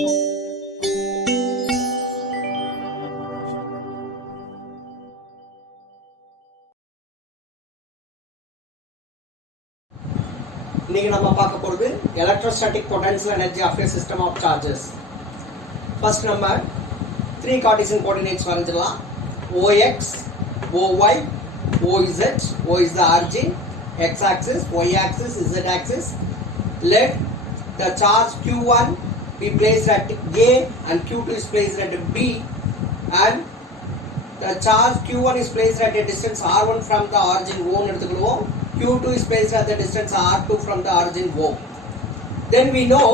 இன்னைக்கு நம்ம பார்க்க போறது electrostatic potential energy of a system of charges. First நம்ம 3 Cartesian coordinates வரைஞ்சிடலாம். OX, OY, OZ. O is the origin, X axis, Y axis, Z axis. Let the charge Q1 be placed at A and Q2 is placed at B, and the charge Q1 is placed at a distance R1 from the origin O எடுத்துக்குவோம். Q2 is placed at the distance R2 from the origin O. Then we know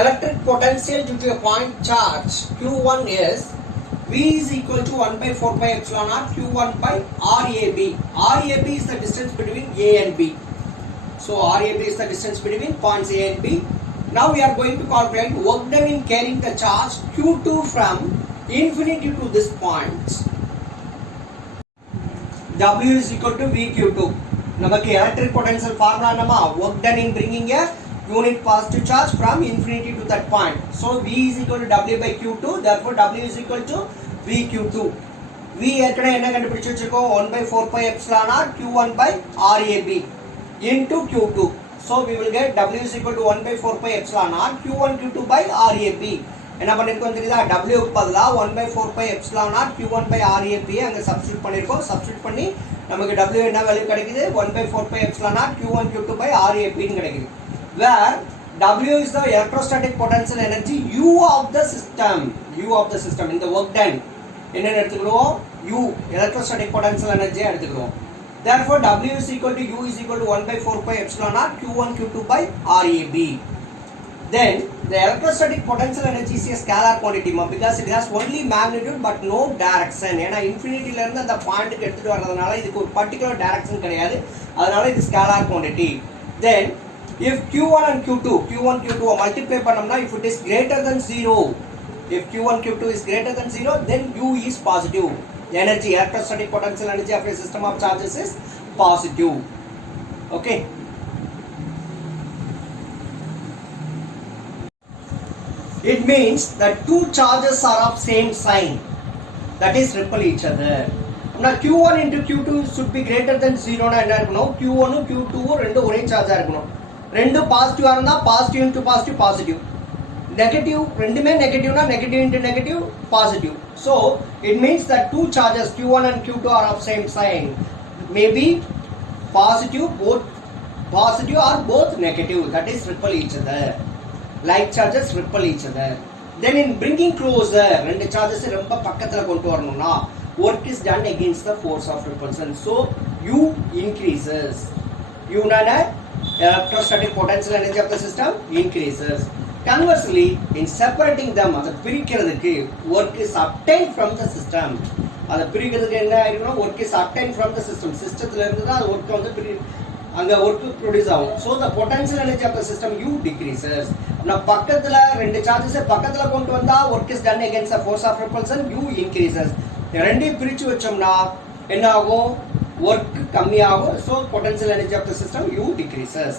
electric potential due to a point charge Q1 is V is equal to 1 by 4 pi epsilon naught Q1 by RAB. RAB is the distance between A and B. So RAB is the distance between points A and B. Now we are going to calculate work done in carrying the charge Q2 from infinity to this point. W is equal to VQ2. நமக்கு electric potential formula என்னமா work done in bringing a unit positive charge from infinity to that point. So V is equal to W by Q2, therefore W is equal to VQ2. V ஏற்கனவே என்ன கண்டுபிடிச்சு வச்சிருக்கோம் 1 by 4 pi epsilon naught Q1 by RAB into Q2. So we will get W is equal to 1 by 4 pi epsilon naught Q1 Q2 by RAB. என்ன பண்ணிருக்கோம் தெரியுதா, W க்கு பதிலா 1 by 4 pi epsilon naught Q1 by RAB அங்க substitute பண்ணிருக்கோம். Substitute பண்ணி நமக்கு W என்ன வேல்யூ கிடைக்குது, 1 by 4 pi epsilon naught Q1 Q2 by RAB ன்னு கிடைக்குது. Where W is the electrostatic potential energy U of the system. U of the system in the work done என்ன எடுத்துக்கிறோம், U electrostatic potential energy எடுத்துக்கிறோம். Therefore W is equal to U is equal to 1 by 4 pi epsilon naught Q1 Q2 by RAB. Then the electrostatic potential energy is a scalar quantity because it has only magnitude but no direction. ஏனா இன்ஃபினிட்டில இருந்து அந்த பாயிண்ட்க்கு எடுத்துட்டு வரதுனால இதுக்கு ஒரு particular direction கிடையாது, அதனால இது scalar quantity. Then if Q1 and Q1 Q2 multiply பண்ணோம்னா if it is greater than 0, if Q1 Q2 is greater than 0, then U is positive. Energy, electrostatic potential energy of a system of charges is positive. Okay. It means that two charges are of same sign, that is repel each other. Now Q1 into Q2 should be greater than 0 na enna irukano, Q1 Q2 rendu ore charge ah irukano, rendu positive ah irundha positive into positive positive, negative rendume negative na negative into negative positive. So it means that two charges Q1 and Q2 are of same sign, maybe positive both positive or both negative, that is repel each other. Like charges repel each other. Then in bringing closer, ரெண்டு charges ரொம்ப பக்கத்துல கொண்டு வரணும்னா work is done against the force of repulsion. So U increases. U na electrostatic potential energy of the system increases. Conversely, in separating them, அதை பிரிக்கிறதுக்கு work is obtained from the system. அதை பிரிக்கிறதுக்கு என்ன ஆயிருக்குன்னா work is obtained from the system. சிஸ்டத்துல இருந்து தான் work வந்து அங்க work produce ஆகும். So the potential energy of the system U decreases. now பக்கத்துல ரெண்டு சார்ஜஸ் பக்கத்துல கொண்டு வந்தா work is done against the force of repulsion, U increases. ரெண்டையும் பிரிச்சு வச்சோம்னா என்ன ஆகும், work கம்மி ஆகும். So potential energy of the system U decreases.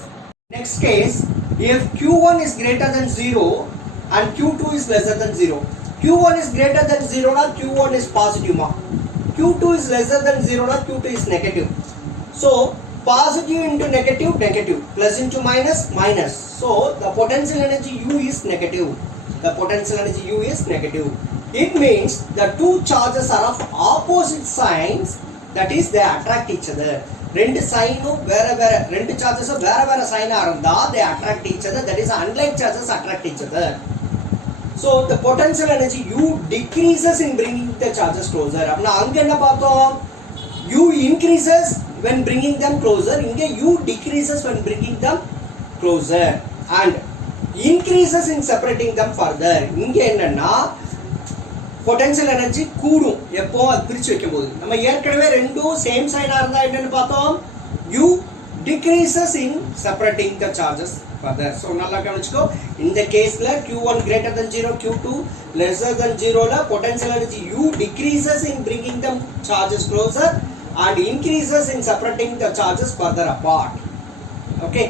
Next case, if Q1 is greater than 0 and Q2 is lesser than 0. Q1 is greater than 0 na Q1 is positive ma, Q2 is lesser than 0 na Q2 is negative. So positive into negative negative, plus into minus minus. So the potential energy U is negative. The potential energy U is negative. It means the two charges are of opposite signs, that is they attract each other. ரெண்டு சைனும் வேற வேற, ரெண்டு சார்ஜஸும் வேற வேற China இருந்தா they attract each other, that is unlike charges attract each other. So the potential energy U decreases in bringing the charges closer. அப்ப அங்க என்ன பார்த்தோம், U increases when bringing them closer, inge U decreases when bringing them closer and increases in separating them further. இங்க என்னன்னா potential energy கூடும் எப்போ பிரிச்சு வைக்கும்போது. நம்ம ஏற்கனவே ரெண்டும் சேம் சைனா இருந்தா என்னன்னு பார்த்தோம், U decreases in separating the charges further. So நல்லா கவனிச்சுக்கோ, இந்த கேஸ்ல Q1 greater than 0, Q2 lesser than 0 ல potential energy U decreases in bringing them charges closer and increases in separating the charges further apart. Okay.